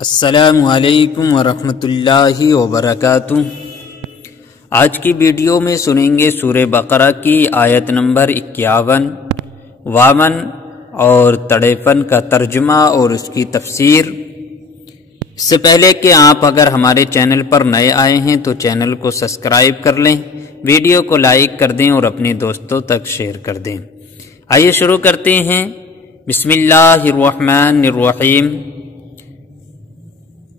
السلام علیکم ورحمۃ اللہ وبرکاتہ۔ آج کی ویڈیو میں سنیں گے سورہ بقرہ کی آیت نمبر 51، 52 اور 53 کا ترجمہ اور اس کی تفسیر۔ اس سے پہلے کہ آپ اگر ہمارے چینل پر نئے آئے ہیں تو چینل کو سبسکرائب کر لیں، ویڈیو کو لائک کر دیں اور اپنے دوستوں تک شیئر کر دیں۔ آئیے شروع کرتے ہیں۔ بسم اللہ الرحمن الرحیم۔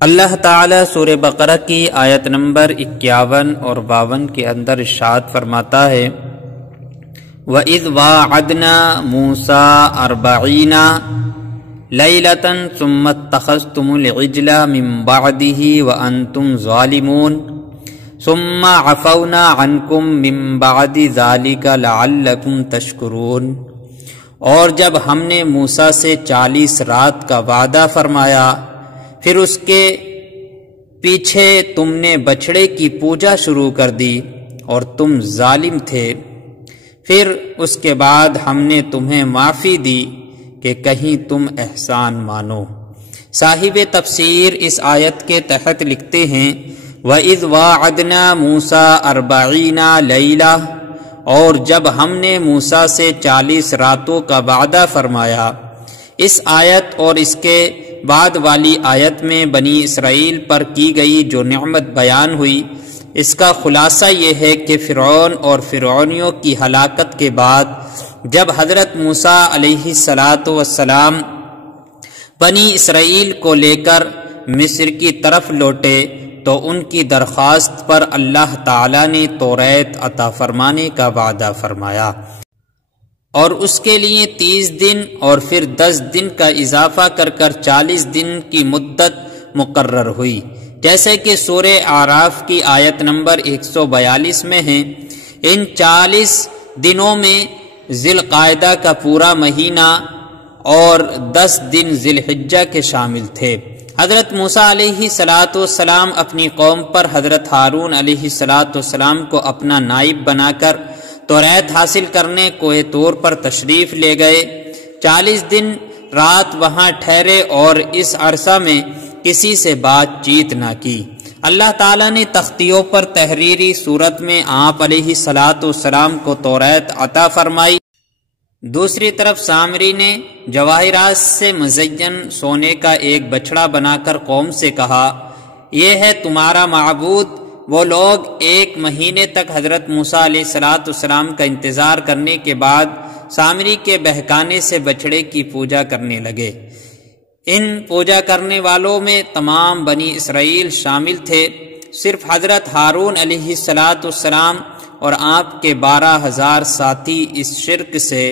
اللہ تعالیٰ سورہ بقرہ کی آیت نمبر 51 اور 52 کے اندر ارشاد فرماتا ہے، وَإِذْ وَاعَدْنَا مُوسَىٰ 40 لَيْلَةً ثُمَّ اتَّخَذْتُمُ الْعِجْلَ مِن بَعْدِهِ وَأَنْتُمْ ظَالِمُونَ ثُمَّ عَفَوْنَا عَنْكُم مِّن بَعْدِ ذَلِكَ لَعَلَّكُمْ تَشْكُرُونَ۔ اور جب ہم نے موسیٰ سے 40 رات کا وعدہ فرمایا، پھر اس کے پیچھے تم نے بچڑے کی پوجا شروع کر دی اور تم ظالم تھے، پھر اس کے بعد ہم نے تمہیں معافی دی کہ کہیں تم احسان مانو۔ صاحب تفسیر اس آیت کے تحت لکھتے ہیں، وَإِذْ وَاعَدْنَا مُوسَىٰ 40 لَيْلَةً، اور جب ہم نے موسیٰ سے 40 راتوں کا وعدہ فرمایا۔ اس آیت اور اس کے بعد والی آیت میں بنی اسرائیل پر کی گئی جو نعمت بیان ہوئی، اس کا خلاصہ یہ ہے کہ فرعون اور فرعونیوں کی ہلاکت کے بعد جب حضرت موسیٰ علیہ السلام بنی اسرائیل کو لے کر مصر کی طرف لوٹے تو ان کی درخواست پر اللہ تعالیٰ نے توریت عطا فرمانے کا وعدہ فرمایا، اور اس کے لیے 30 دن اور پھر 10 دن کا اضافہ کر 40 دن کی مدت مقرر ہوئی، جیسے کہ سورہ اعراف کی آیت نمبر 142 میں ہے۔ ان 40 دنوں میں ذی القعدہ کا پورا مہینہ اور 10 دن ذی الحجہ کے شامل تھے۔ حضرت موسیٰ علیہ السلام اپنی قوم پر حضرت ہارون علیہ السلام کو اپنا نائب بنا کر توریت حاصل کرنے کوہ طور پر تشریف لے گئے۔ 40 دن رات وہاں ٹھہرے اور اس عرصہ میں کسی سے بات چیت نہ کی۔ اللہ تعالیٰ نے تختیوں پر تحریری صورت میں آپ علیہ السلام کو توریت عطا فرمائی۔ دوسری طرف سامری نے جواہرات سے مزین سونے کا ایک بچڑا بنا کر قوم سے کہا، یہ ہے تمہارا معبود۔ وہ لوگ 1 مہینے تک حضرت موسیٰ علیہ السلام کا انتظار کرنے کے بعد سامری کے بہکانے سے بچڑے کی پوجا کرنے لگے۔ ان پوجا کرنے والوں میں تمام بنی اسرائیل شامل تھے، صرف حضرت ہارون علیہ السلام اور آپ کے 12,000 ساتھی اس شرک سے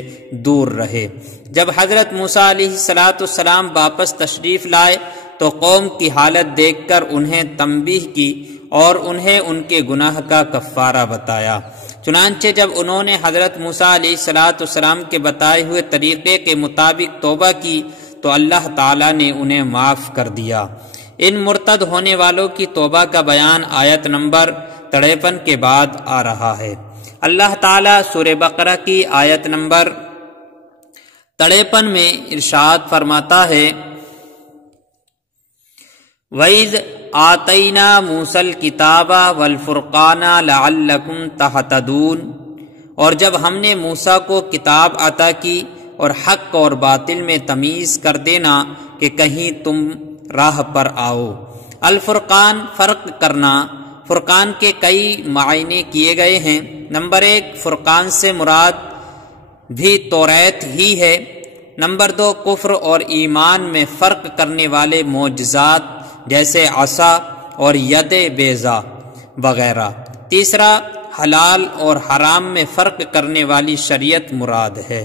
دور رہے۔ جب حضرت موسیٰ علیہ السلام واپس تشریف لائے تو قوم کی حالت دیکھ کر انہیں تنبیہ کی اور انہیں ان کے گناہ کا کفارہ بتایا۔ چنانچہ جب انہوں نے حضرت موسیٰ علیہ السلام کے بتائے ہوئے طریقے کے مطابق توبہ کی تو اللہ تعالیٰ نے انہیں معاف کر دیا۔ ان مرتد ہونے والوں کی توبہ کا بیان آیت نمبر 53 کے بعد آ رہا ہے۔ اللہ تعالیٰ سورہ بقرہ کی آیت نمبر 53 میں ارشاد فرماتا ہے، وَإِذْ آتَيْنَا مُوسَى الْكِتَابَ وَالْفُرْقَانَ لَعَلَّكُمْ تَهْتَدُونَ، اور جب ہم نے موسیٰ کو کتاب عطا کی اور حق اور باطل میں تمیز کر دینا کہ کہیں تم راہ پر آؤ۔ الفرقان فرق کرنا، فرقان کے کئی معنی کیے گئے ہیں۔ نمبر 1، فرقان سے مراد بھی توریت ہی ہے۔ نمبر 2، کفر اور ایمان میں فرق کرنے والے معجزات جیسے عصا اور ید بیضا وغیرہ۔ تیسرا، حلال اور حرام میں فرق کرنے والی شریعت مراد ہے۔